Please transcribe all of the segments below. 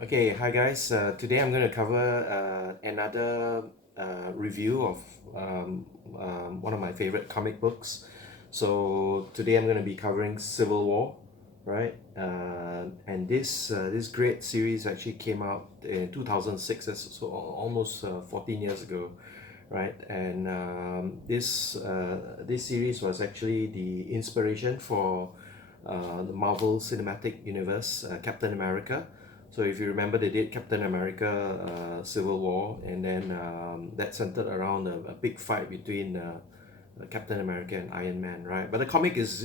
Okay, hi guys. Today I'm going to cover another review of one of my favorite comic books. So today I'm going to be covering Civil War, right? And this great series actually came out in 2006, so almost 14 years ago, right? And this series was actually the inspiration for the Marvel Cinematic Universe, Captain America. So if you remember, they did Captain America, Civil War, and then that centered around a big fight between Captain America and Iron Man, right? But the comic is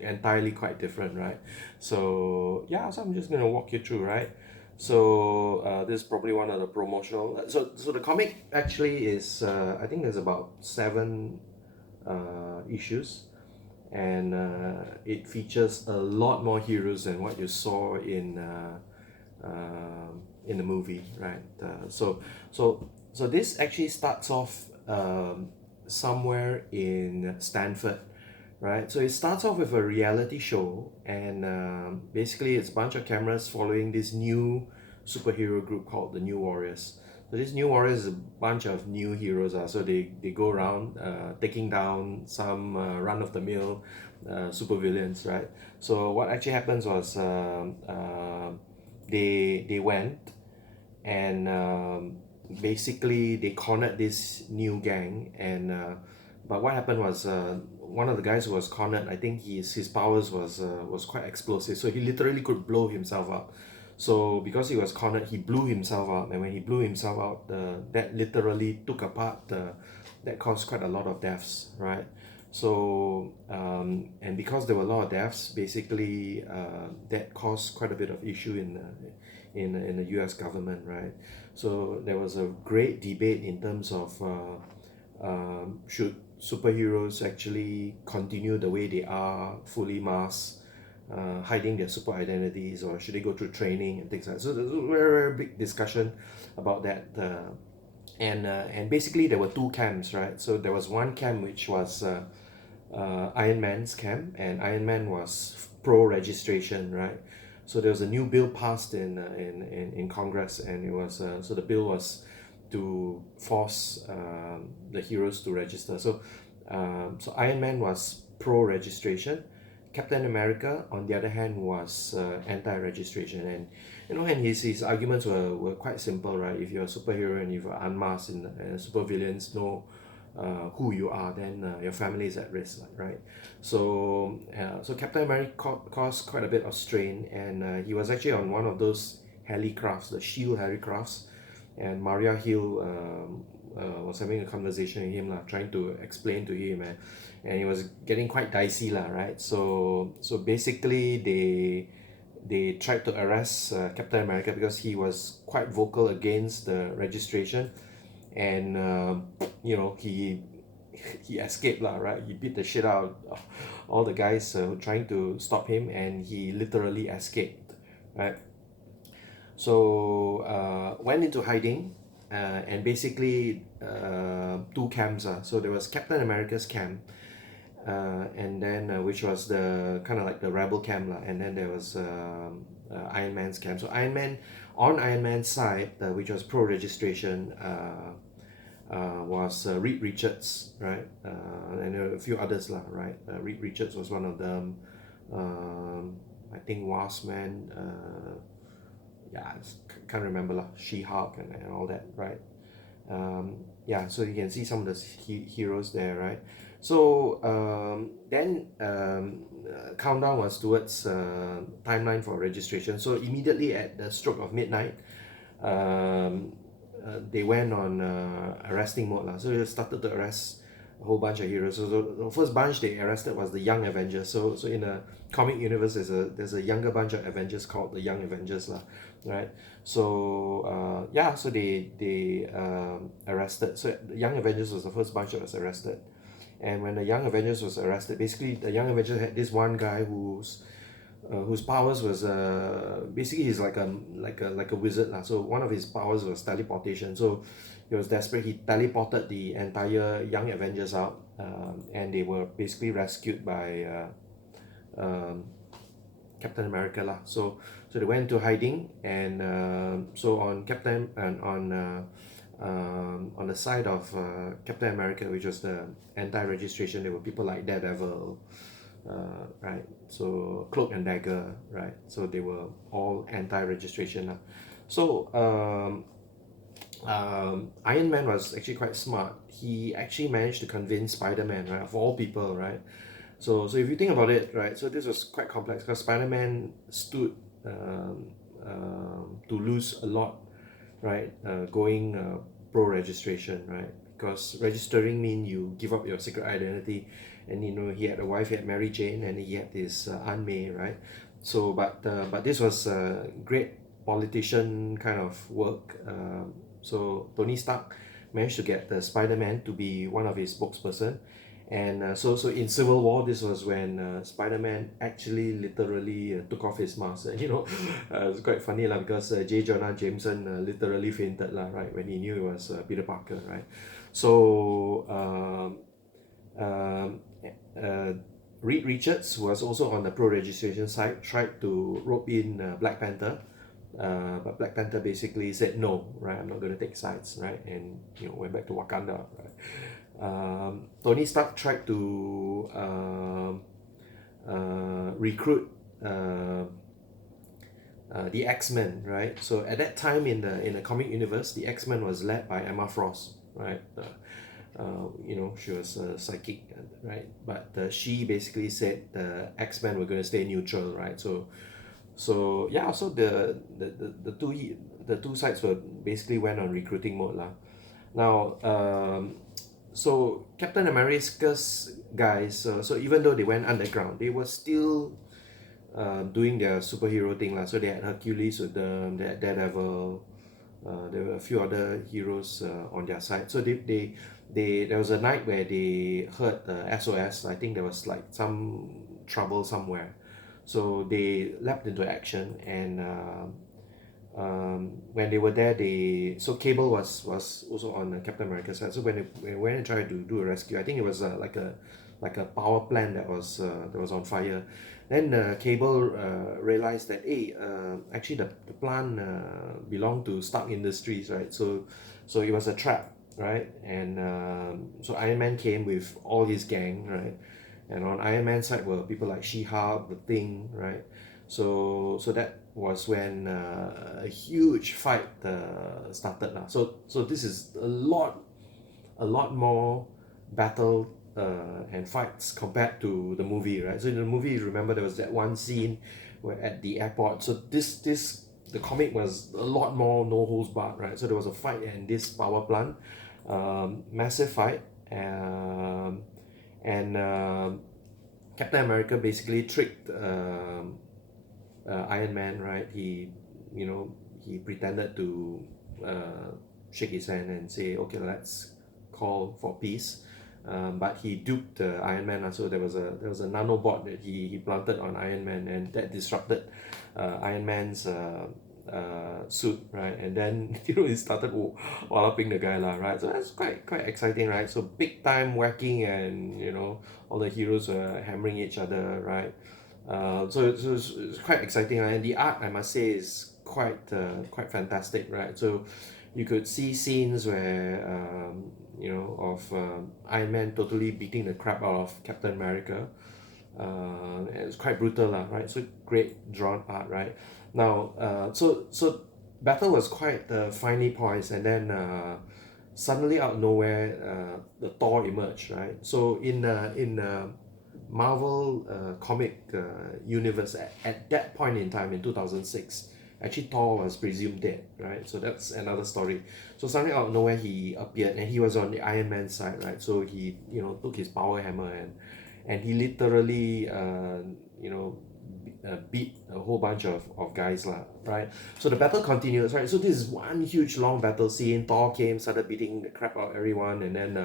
entirely quite different, right? So yeah, so I'm just gonna walk you through, right? So this is probably one of the promotional. So the comic actually is I think there's about seven issues, and it features a lot more heroes than what you saw in the movie, right? So this actually starts off somewhere in Stanford, right? So it starts off with a reality show, and basically it's a bunch of cameras following this new superhero group called the New Warriors. So this New Warriors is a bunch of new heroes. So they go around taking down some run-of-the-mill supervillains, right? So what actually happens was they went and basically they cornered this new gang, and but what happened was one of the guys who was cornered, I think his powers was quite explosive, so he literally could blow himself up. So because he was cornered, he blew himself up, and when he blew himself out, that literally took apart that caused quite a lot of deaths, right? So and because there were a lot of deaths, basically that caused quite a bit of issue in the U.S. government, right? So there was a great debate in terms of should superheroes actually continue the way they are, fully masked, hiding their super identities, or should they go through training and things like that. So there's a very big discussion about that. And basically there were two camps, right? So there was one camp which was Iron Man's camp, and Iron Man was pro registration, right? So there was a new bill passed in Congress, and it was so the bill was to force the heroes to register. So Iron Man was pro registration. Captain America, on the other hand, was anti-registration, and and his arguments were quite simple, right? If you're a superhero and if you're unmasked and supervillains know who you are, then your family is at risk, right? So Captain America caused quite a bit of strain, and he was actually on one of those helicrafts, the Shield helicrafts, and Maria Hill was having a conversation with him, trying to explain to him, and it was getting quite dicey, right? So basically they tried to arrest Captain America because he was quite vocal against the registration, and he escaped, right? He beat the shit out of all the guys trying to stop him, and he literally escaped, right? So went into hiding, and basically two camps. So there was Captain America's camp, and then which was the kind of like the rebel camp, and then there was Iron Man's camp. So Iron Man's side, which was pro registration, was Reed Richards, right? And there were a few others, right? Reed Richards was one of them. I think Wasman, yeah, can't remember lah. She-Hulk and all that, right? Yeah, so you can see some of the heroes there, right? So then countdown was towards timeline for registration. So immediately at the stroke of midnight, um, they went on arresting mode, so they started to arrest a whole bunch of heroes. So the first bunch they arrested was the Young Avengers. So in the comic universe, there's a younger bunch of Avengers called the Young Avengers, right? So yeah, so they arrested. So the Young Avengers was the first bunch that was arrested, and when the Young Avengers was arrested, basically the Young Avengers had this one guy whose powers was basically he's like a wizard, so one of his powers was teleportation. So he was desperate. He teleported the entire Young Avengers out, and they were basically rescued by um, Captain America lah. So they went to hiding, and so on Captain and on the side of Captain America, which was the anti-registration, there were people like Daredevil, right? So Cloak and Dagger, right? So they were all anti-registration lah. So Iron Man was actually quite smart. He actually managed to convince Spider-Man, right, of all people, right? So if you think about it, right, so this was quite complex because Spider-Man stood to lose a lot, right, going pro-registration, right? Because registering mean you give up your secret identity, and he had a wife, he had Mary Jane, and he had this Aunt May, right? So but this was a great politician kind of work. So Tony Stark managed to get the Spider-Man to be one of his spokesperson, and so in Civil War, this was when Spider-Man actually literally took off his mask. It's quite funny lah, because J. Jonah Jameson literally fainted lah, right, when he knew it was Peter Parker, right? So um, uh, Reed Richards, who was also on the pro-registration side, tried to rope in Black Panther, but Black Panther basically said no, right? I'm not going to take sides, right? And went back to Wakanda, right? Tony Stark tried to recruit the X-Men, right? So at that time in the comic universe, the X-Men was led by Emma Frost, right? She was a psychic, right? But she basically said the X-Men were going to stay neutral, right? So yeah, so the two sides were basically went on recruiting mode lah. Now, so Captain America's guys, so even though they went underground, they were still doing their superhero thing lah. So they had Hercules with them, they had Daredevil, there were a few other heroes on their side. So there was a night where they heard the SOS. I think there was like some trouble somewhere, so they leapt into action, and when they were there, so Cable was also on the Captain America side. So when they went and tried to do a rescue, I think it was like a power plant that was on fire. Then Cable realized that, hey, actually the plant belonged to Stark Industries, right? So it was a trap, right? And so Iron Man came with all his gang, right? And on Iron Man's side were people like She-Hulk, the Thing, right? So that was when a huge fight started lah. So this is a lot more battle and fights compared to the movie, right? So in the movie, remember there was that one scene where at the airport. So the comic was a lot more no holds barred, right? So there was a fight in this power plant, massive fight, and Captain America basically tricked Iron Man, right? He pretended to shake his hand and say, okay, let's call for peace. But he duped Iron Man. So there was a nanobot that he planted on Iron Man, and that disrupted Iron Man's suit, right? And then he started walloping the guy lah, right? So that's quite exciting, right? So big time whacking, and all the heroes were hammering each other, right? So it's quite exciting, right? And the art, I must say, is quite fantastic, right? So you could see scenes where of Iron Man totally beating the crap out of Captain America. It's quite brutal lah, right? So great drawn art, right? Now, so battle was quite finely poised, and then suddenly out of nowhere, the Thor emerged, right? So in Marvel comic universe at that point in time in 2006, actually Thor was presumed dead, right? So that's another story. So suddenly out of nowhere he appeared, and he was on the Iron Man side, right? So he took his power hammer, and he literally beat a whole bunch of guys lah, right? So the battle continues, right? So this is one huge long battle scene. Thor came, started beating the crap out of everyone, and then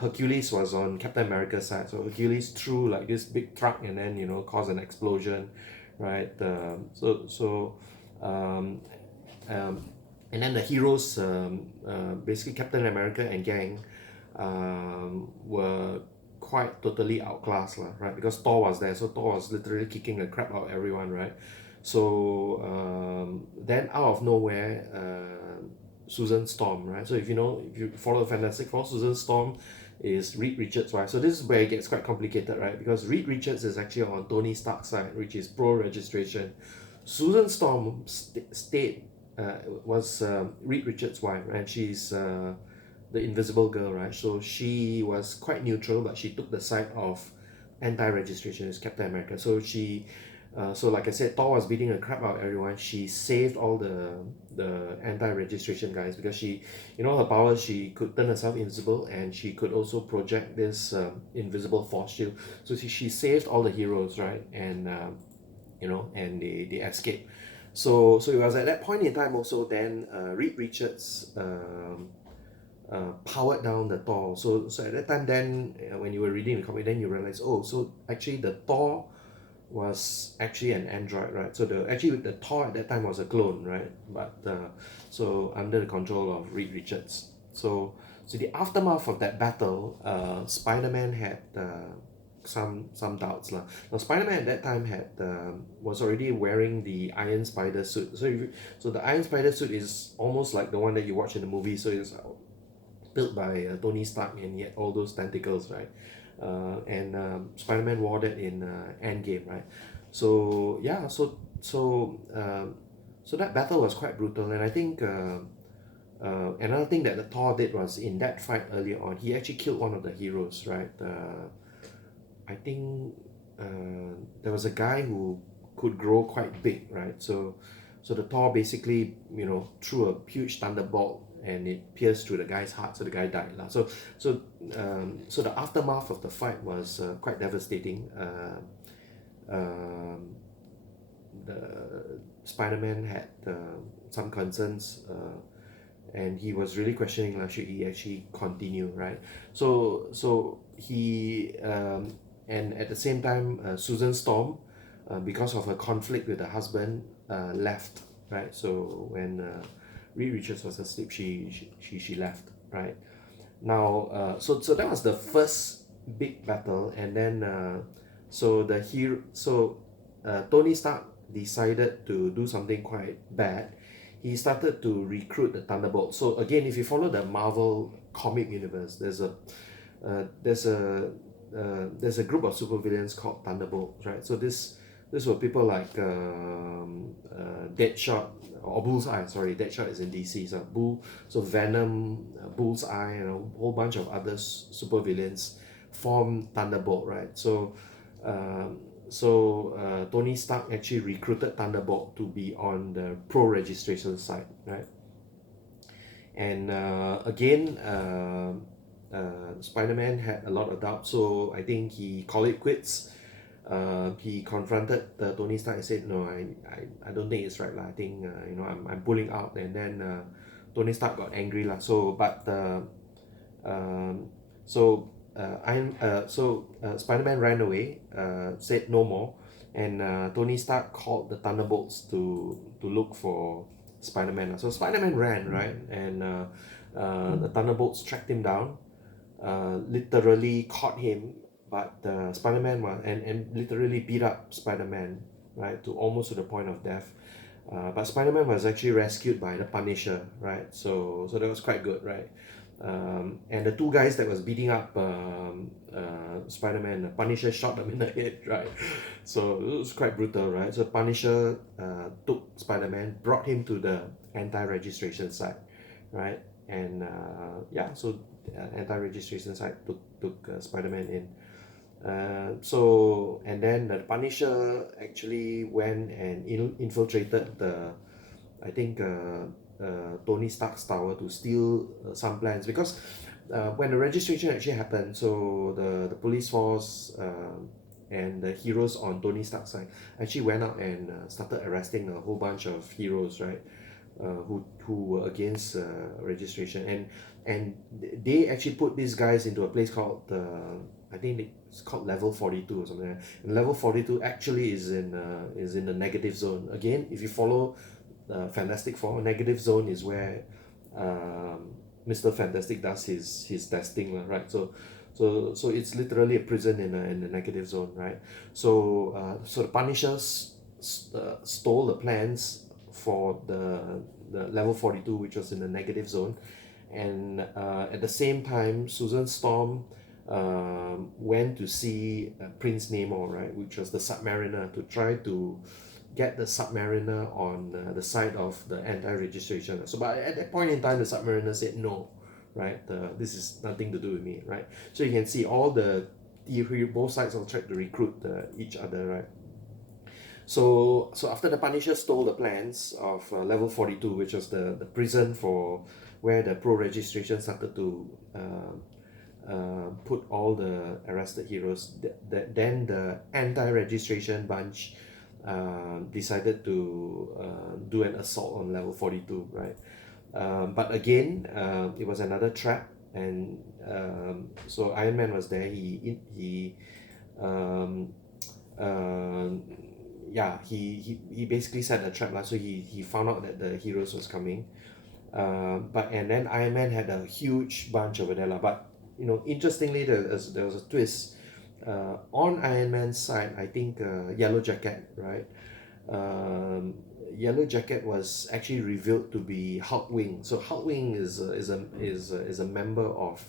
Hercules was on Captain America's side. So Hercules threw like this big truck, and then caused an explosion, right? And then the heroes, basically Captain America and gang, were quite totally outclassed, lah, right? Because Thor was there, so Thor was literally kicking the crap out of everyone, right? So then out of nowhere, Susan Storm, right? So if you follow Fantastic Four, Susan Storm is Reed Richards, right? So this is where it gets quite complicated, right? Because Reed Richards is actually on Tony Stark's side, which is pro registration. Susan Storm stayed was Reed Richards' wife, and she's the Invisible Girl, right? So she was quite neutral, but she took the side of anti-registration as Captain America. So like I said, Thor was beating the crap out of everyone. She saved all the anti-registration guys because her power, she could turn herself invisible and she could also project this invisible force shield. So she saved all the heroes, right? And and they escaped. So it was at that point in time also then Reed Richards powered down the Thor. So at that time then when you were reading the comic, then you realize, oh, so actually the Thor was actually an android, right? So the Thor at that time was a clone, right? But so under the control of Reed Richards. So the aftermath of that battle, Spider-Man had some doubts lah. Now Spider-Man at that time had was already wearing the Iron Spider suit. So the Iron Spider suit is almost like the one that you watch in the movie. So it's built by Tony Stark, and yet all those tentacles, right? And Spider-Man wore that in Endgame, right? So yeah, so that battle was quite brutal, and I think another thing that the Thor did was in that fight earlier on, he actually killed one of the heroes, right? I think there was a guy who could grow quite big, right? So the Thor basically, threw a huge thunderbolt and it pierced through the guy's heart, so the guy died lah. So the aftermath of the fight was quite devastating. The Spider-Man had some concerns, and he was really questioning like, should he actually continue, right? So he and at the same time Susan Storm, because of her conflict with her husband, left, right? So when Reed Richards was asleep, she left, right? Now so that was the first big battle, and then Tony Stark decided to do something quite bad. He started to recruit the Thunderbolts. So again, if you follow the Marvel comic universe, there's a group of supervillains called Thunderbolts, right? So this were people like Deadshot or Bullseye. Sorry, Deadshot is in DC. So Venom, Bullseye, and a whole bunch of other supervillains form Thunderbolt, right? Tony Stark actually recruited Thunderbolt to be on the pro registration side, right? And again, Spider-Man had a lot of doubt, so I think he called it quits. He confronted Tony Stark and said, "No, I don't think it's right lah. I think I'm pulling out." And then Tony Stark got angry lah. Spider-Man ran away, said no more, and Tony Stark called the Thunderbolts to look for Spider-Man. So Spider-Man ran, right, and the Thunderbolts tracked him down, literally caught him, but Spider-Man and literally beat up Spider-Man, right, to almost to the point of death. But Spider-Man was actually rescued by the Punisher, right? So that was quite good, right? And the two guys that was beating up Spider-Man, the Punisher shot them in the head, right? So it was quite brutal, right? So Punisher took Spider-Man, brought him to the anti-registration site, right? And so anti-registration site took Spider-Man in. And then the Punisher actually went and infiltrated I think Tony Stark's tower to steal some plans, because when the registration actually happened, so the police force and the heroes on Tony Stark's side actually went out and started arresting a whole bunch of heroes, right? Who were against registration, and they actually put these guys into a place called I think it's called level 42 or something. And level 42 actually is in the negative zone. Again, if you follow Fantastic Four, negative zone is where Mr. Fantastic does his testing, right? So it's literally a prison in a negative zone, right? So the Punishers stole the plans for the level 42, which was in the negative zone, and at the same time, Susan Storm went to see Prince Namor, right, which was the Submariner, to try to get the Submariner on the side of the anti-registration. So, but at that point in time, the Submariner said no, right? This is nothing to do with me, right? So you can see all the both sides all tried to recruit each other, right? So after the Punisher stole the plans of level 42, which was the prison for where the pro registration started to put all the arrested heroes, then the anti-registration bunch decided to do an assault on level 42, right? But again, it was another trap, and so Iron Man was there. He um, uh, yeah, he basically set a trap lah. So he found out that the heroes was coming, but and then Iron Man had a huge bunch over there lah. But interestingly, there was a twist. On Iron Man's side, I think Yellow Jacket, right? Um, Yellow Jacket was actually revealed to be Hulkwing. So Hulkwing is a member of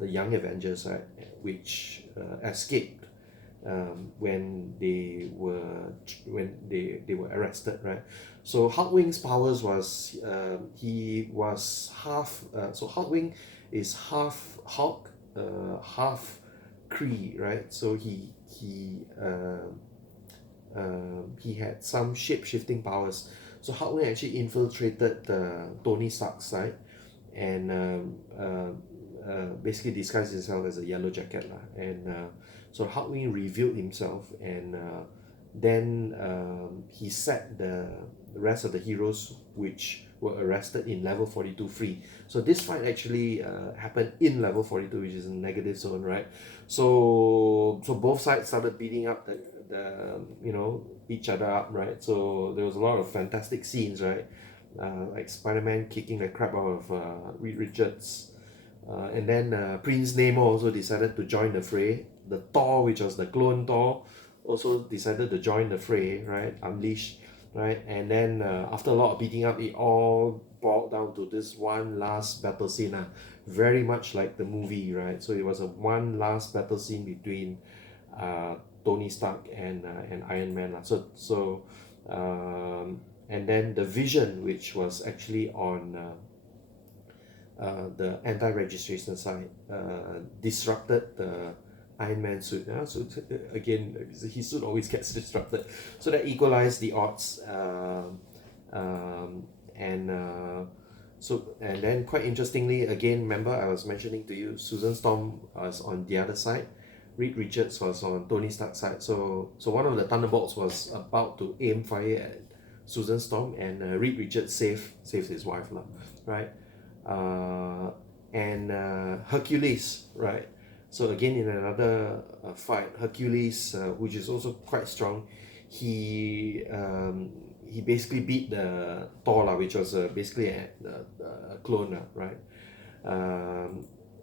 the Young Avengers, right? Which escaped when they were arrested, right? So Hulkwing's powers was he was half. So Hulkwing is half Hulk, half Kree, right? So he had some shape shifting powers. So Hulkwing actually infiltrated Tony Stark's side and basically disguised himself as a Yellow Jacket lah. And so Hulkwing revealed himself, and then he set the rest of the heroes which were arrested in level 42 free. So this fight actually happened in level 42, which is a negative zone, right? So both sides started beating up each other up, right? So there was a lot of fantastic scenes, right? Like Spider-Man kicking the crap out of Reed Richards. And then Prince Namor also decided to join the fray. The Thor, which was the clone Thor, also decided to join the fray, right? Unleashed, right? And then after a lot of beating up, it all boiled down to this one last battle scene. Very much like the movie, right? So it was a one last battle scene between Tony Stark and Iron Man. And then the Vision, which was actually on the anti-registration side, disrupted the Iron Man suit. So again, his suit always gets disrupted. So that equalized the odds. And and then quite interestingly, again, remember I was mentioning to you, Susan Storm was on the other side. Reed Richards was on Tony Stark's side. So one of the Thunderbolts was about to aim fire at Susan Storm, and Reed Richards saved his wife, right? And Hercules, right? So again, in another fight, Hercules, which is also quite strong, he basically beat the Thor, which was basically a clone, right?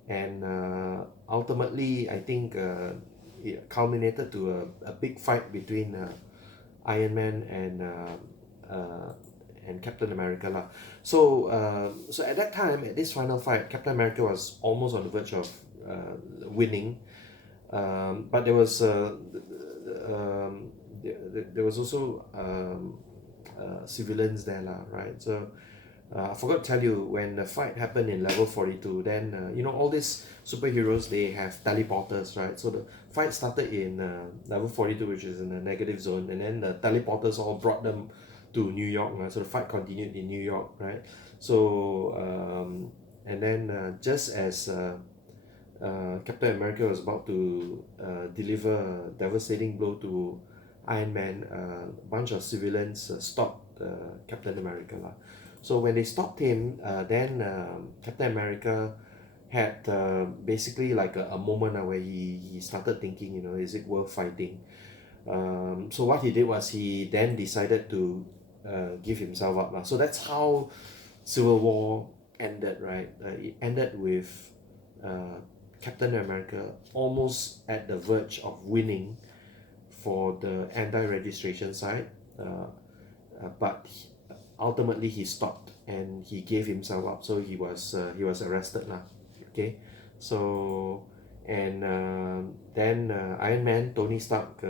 And ultimately, I think it culminated to a big fight between Iron Man and Captain America lah. So at that time, at this final fight, Captain America was almost on the verge of winning, but there was also civilians there lah, right? So I forgot to tell you, when the fight happened in level 42, then all these superheroes, they have teleporters, right? So the fight started in level 42, which is in a negative zone, and then the teleporters all brought them to New York, so the fight continued in New York, right? So and then just as Captain America was about to deliver a devastating blow to Iron Man, a bunch of civilians stopped Captain America lah. So when they stopped him, then Captain America had basically like a moment where he started thinking, is it worth fighting? So what he did was he then decided to give himself up lah. So that's how Civil War ended, right? It ended with Captain America almost at the verge of winning for the anti-registration side, but ultimately he stopped and he gave himself up. So he was arrested lah. Okay, so and then Iron Man, Tony Stark,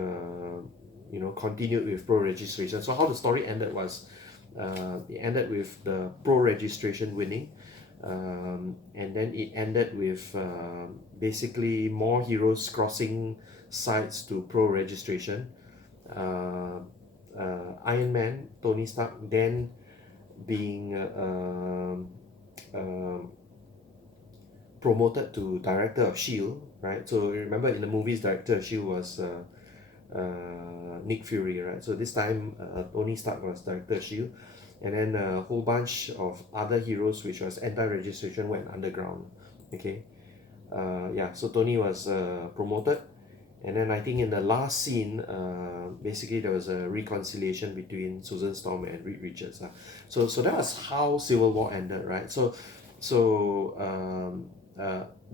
continued with pro registration. So how the story ended was, it ended with the pro registration winning, and then it ended with basically more heroes crossing sides to pro registration. Iron Man, Tony Stark, then being promoted to director of Shield, right? So remember in the movies, director of Shield was Nick Fury, right? So this time Tony Stark was director of Shield, and then a whole bunch of other heroes which was anti-registration went underground. Okay, yeah. So Tony was promoted, and then I think in the last scene, basically there was a reconciliation between Susan Storm and Reed Richards. So that was how Civil War ended, right?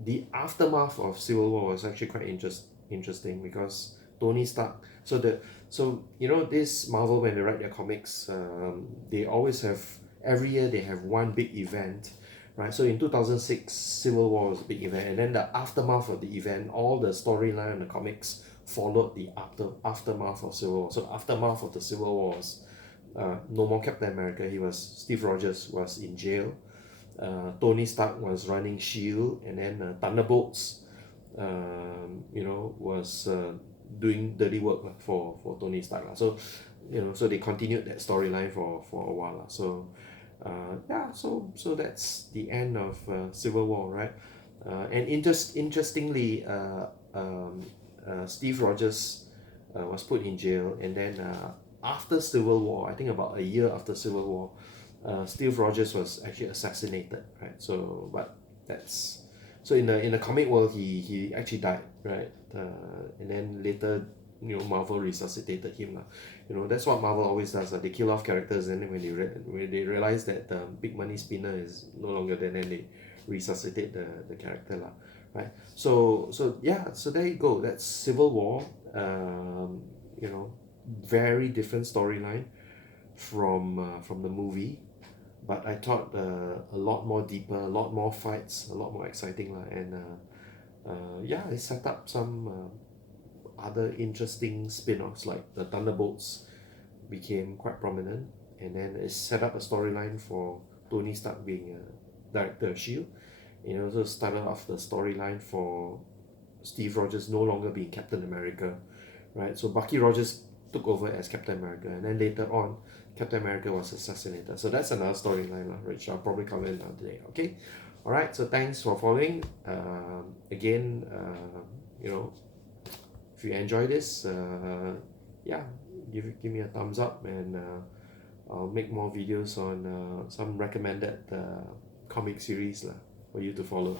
The aftermath of Civil War was actually quite interesting because Tony Stark. This Marvel, when they write their comics, they always have, every year they have one big event, right? So in 2006, Civil War was a big event, and then the aftermath of the event, all the storyline and the comics followed the aftermath of Civil War. So aftermath of the Civil War was no more Captain America. Steve Rogers was in jail. Tony Stark was running Shield, and then Thunderbolts, was doing dirty work for Tony Stark. So they continued that storyline for a while. So that's the end of Civil War, right? And interestingly, Steve Rogers was put in jail, and then after Civil War, I think about a year after Civil War, Steve Rogers was actually assassinated, right? So in the comic world, he actually died, right? And then later, Marvel resuscitated him, lah. That's what Marvel always does. They kill off characters, and then when they realize that the big money spinner is no longer there, then they resuscitate the character, lah. Right? So there you go. That's Civil War. Very different storyline from the movie, but I thought a lot more deeper, a lot more fights, a lot more exciting, lah. And it set up some other interesting spin-offs, like the Thunderbolts became quite prominent, and then it set up a storyline for Tony Stark being a director of Shield. It also started off the storyline for Steve Rogers no longer being Captain America, right? So Bucky Rogers took over as Captain America, and then later on, Captain America was assassinated. So that's another storyline, which I'll probably cover another day. Okay, all right. So thanks for following. Again, if you enjoy this, give me a thumbs up, and I'll make more videos on some recommended comic series for you to follow.